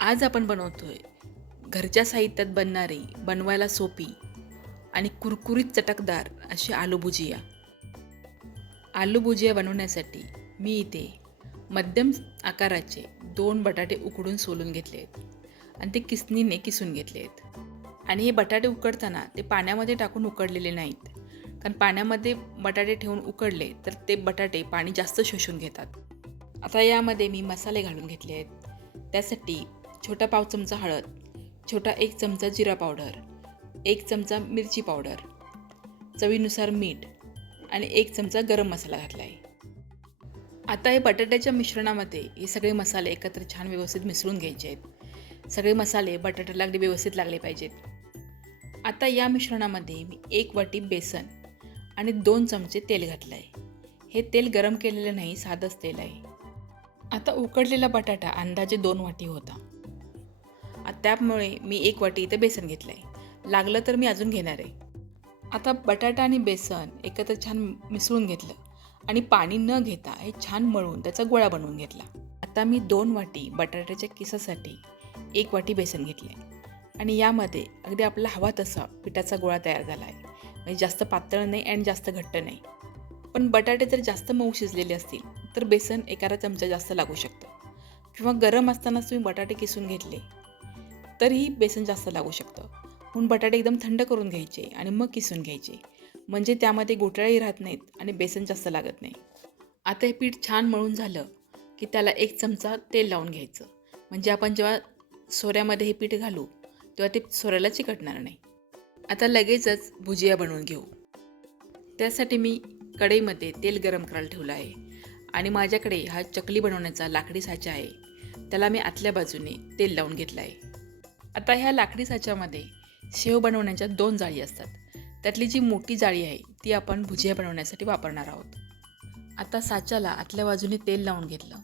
आज आपण बनवतोय घरच्या साहित्यात बनणारी बनवायला सोपी आणि कुरकुरीत चटकदार अशी आलू भुजिया. आलू भुजिया बनवण्यासाठी मी इथे मध्यम आकाराचे दोन बटाटे उकडून सोलून घेतले आहेत आणि ते किसनीने किसून घेतले आहेत. आणि हे बटाटे उकडताना ते पाण्यामध्ये टाकून उकडलेले नाहीत. कारण पाण्यामध्ये बटाटे ठेवून उकडले तर ते बटाटे पाणी जास्त शोषून घेतात. आता यामध्ये मी मसाले घालून घेतले आहेत. त्यासाठी छोटा पाव चमचा हळद छोटा एक चमचा जिरा पावडर एक चमचा मिरची पावडर चवीनुसार मीठ आणि एक चमचा गरम मसाला घातला आहे आता हे बटाट्याच्या मिश्रणामध्ये हे सगळे मसाले एकत्र छान व्यवस्थित मिसळून घ्यायचे आहेत. सगळे मसाले बटाट्याला अगदी व्यवस्थित लागले पाहिजेत. आता या मिश्रणामध्ये मी एक वाटी बेसन आणि दोन चमचे तेल घातलं आहे हे तेल गरम केलेलं नाही साधंच तेल आहे. आता उकडलेला बटाटा अंदाजे दोन वाटी होता. त्यामुळे मी एक वाटी इथं बेसन घेतलं आहे लागलं तर मी अजून घेणार आहे. आता बटाटा आणि बेसन एकत्र छान मिसळून घेतलं आणि पाणी न घेता हे छान मळून त्याचा गोळा बनवून घेतला. आता मी दोन वाटी बटाट्याच्या किसासाठी एक वाटी बेसन घेतले आणि यामध्ये अगदी आपला हवा तसा पिठाचा गोळा तयार झाला आहे म्हणजे जास्त पातळ नाही आणि जास्त घट्ट नाही. पण बटाटे जर जास्त मऊ शिजलेले असतील. तर बेसन एखादा चमचा जास्त लागू शकतं. किंवा गरम असतानाच तुम्ही बटाटे किसून घेतले तरीही बेसन जास्त लागू शकतं. म्हणून बटाटे एकदम थंड करून घ्यायचे आणि मग किसून घ्यायचे. म्हणजे त्यामध्ये गोटाळेही राहत नाहीत आणि बेसन जास्त लागत नाही. आता हे पीठ छान मळून झालं की त्याला एक चमचा तेल लावून घ्यायचं. म्हणजे आपण जेव्हा सोऱ्यामध्ये हे पीठ घालू तेव्हा ते सोऱ्याला चिकटणार नाही. आता लगेचच भुजिया बनवून घेऊ. त्यासाठी मी कढईमध्ये तेल गरम करायला ठेवलं आहे. आणि माझ्याकडे हा चकली बनवण्याचा लाकडी साचा आहे. त्याला मी आतल्या बाजूने तेल लावून घेतलं आहे आता ह्या लाकडी साच्यामध्ये शेव बनवण्याच्या दोन जाळी असतात. त्यातली जी मोठी जाळी आहे ती आपण भुजिया बनवण्यासाठी वापरणार आहोत. आता साच्याला आतल्या बाजूने तेल लावून घेतलं.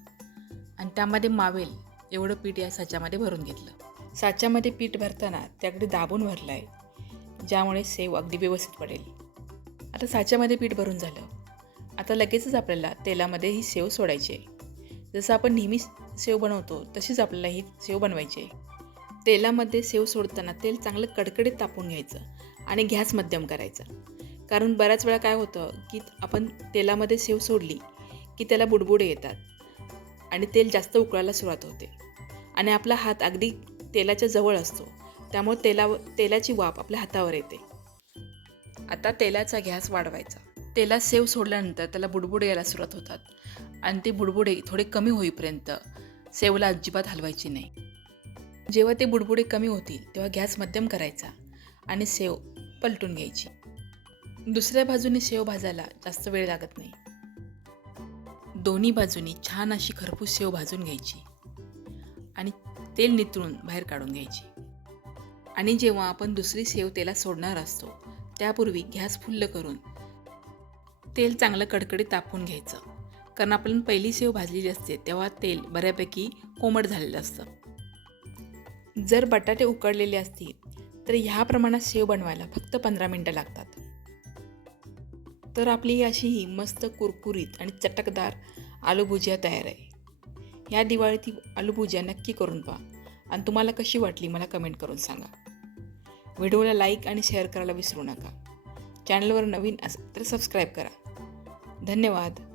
आणि त्यामध्ये मावेल एवढं पीठ या साच्यामध्ये भरून घेतलं. साच्यामध्ये पीठ भरताना त्याकडे दाबून भरलं आहे ज्यामुळे सेव अगदी व्यवस्थित पडेल. आता साच्यामध्ये पीठ भरून झालं. आता लगेचच आपल्याला तेलामध्ये ही सेव सोडायची आहे. जसं आपण नेहमी सेव बनवतो तशीच आपल्याला ही सेव बनवायची आहे. तेलामध्ये सेव सोडताना तेल चांगलं कडकडीत तापून घ्यायचं आणि गॅस मध्यम करायचा. कारण बऱ्याच वेळा काय होतं की आपण तेलामध्ये सेव सोडली की त्याला बुडबुडे येतात आणि तेल जास्त उकळायला सुरुवात होते. आणि आपला हात अगदी तेलाच्या जवळ असतो त्यामुळे तेला तेलाची वाफ आपल्या हातावर येते. आता तेलाचा गॅस वाढवायचा. त्याला सेव सोडल्यानंतर त्याला बुडबुडे यायला सुरुवात होतात. आणि ते बुडबुडे थोडे कमी होईपर्यंत सेवला अजिबात हलवायची नाही. जेव्हा ते बुडबुडे कमी होतील तेव्हा गॅस मध्यम करायचा आणि सेव पलटून घ्यायची. दुसऱ्या बाजूने सेव भाजायला जास्त वेळ लागत नाही. दोन्ही बाजूनी छान अशी खरपूस सेव भाजून घ्यायची आणि तेल नितळून बाहेर काढून घ्यायची. आणि जेव्हा आपण दुसरी सेव तेला सोडणार असतो त्यापूर्वी गॅस फुल्ल करून तेल चांगलं कडकडीत तापून घ्यायचं. कारण आपण पहिली सेव भाजलेली असते तेव्हा तेल बऱ्यापैकी कोमट झालेलं असतं. जर बटाटे उकडलेले असतील तर ह्या प्रमाणात सेव बनवायला फक्त पंधरा मिनटं लागतात. तर आपली अशी ही मस्त कुरकुरीत आणि चटकदार आलू भुजिया तयार आहे. ह्या दिवाळीत ही आलू भुजिया नक्की करून पहा. आणि तुम्हाला कशी वाटली मला कमेंट करून सांगा. व्हिडिओला लाईक आणि शेअर करायला विसरू नका. चॅनलवर नवीन असेल तर सबस्क्राईब करा. धन्यवाद.